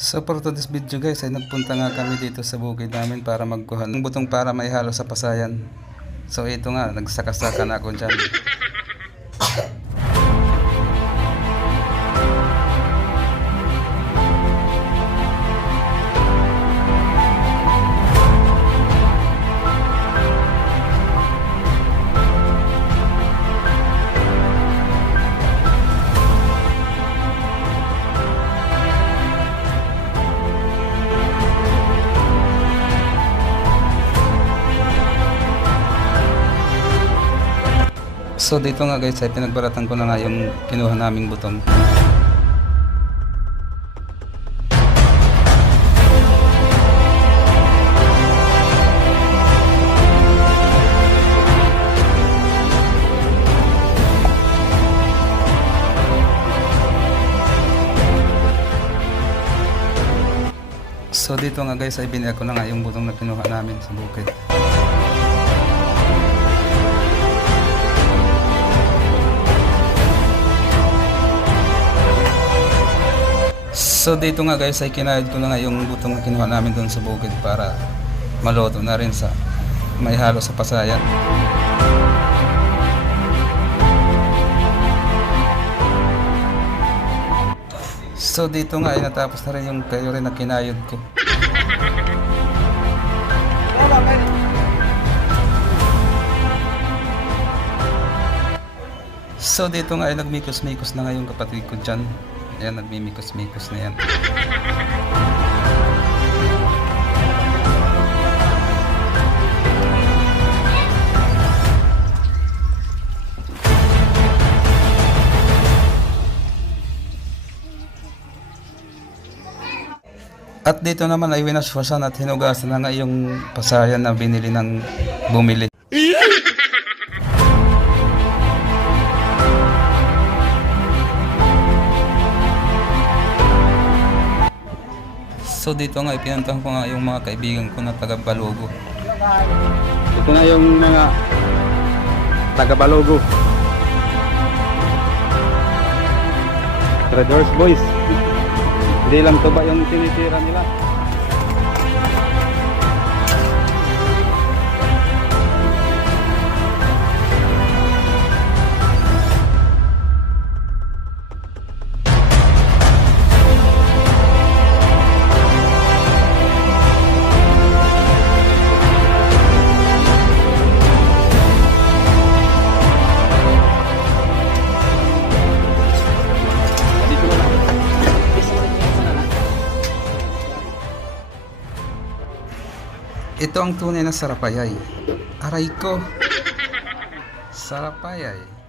So for today's video guys ay nagpunta nga kami dito sa bukid namin para magkuha ng butong para maihalo sa pasayan. So ito nga, nagsakasaka na ako dyan. So dito nga guys ay pinagbaratan ko na nga yung kinuha naming butong. So dito nga guys ay binili ko na nga yung butong na kinuha namin sa bukid. So dito nga guys ay kinayod ko na nga yung butong na kinuha namin doon sa bukid para maluto na rin sa may halo sa pasayan. So dito nga ay natapos na rin yung kayo rin na kinayod ko. So dito nga ay nagmikos-mikos na nga yung kapatid ko dyan. Ayan, nagmimikos-mikos na yan. At dito naman ay winaswasan at hinugasan na nga yung pasayan na binili ng bumili. So dito nga ipinuntahan ko nga yung mga kaibigan ko na taga Balogo. Ito na yung mga taga Balogo. Traders boys. Hindi lang to ba yung tinitira nila? Ito ang tunay na sarapayay. Aray ko! Sarapayay.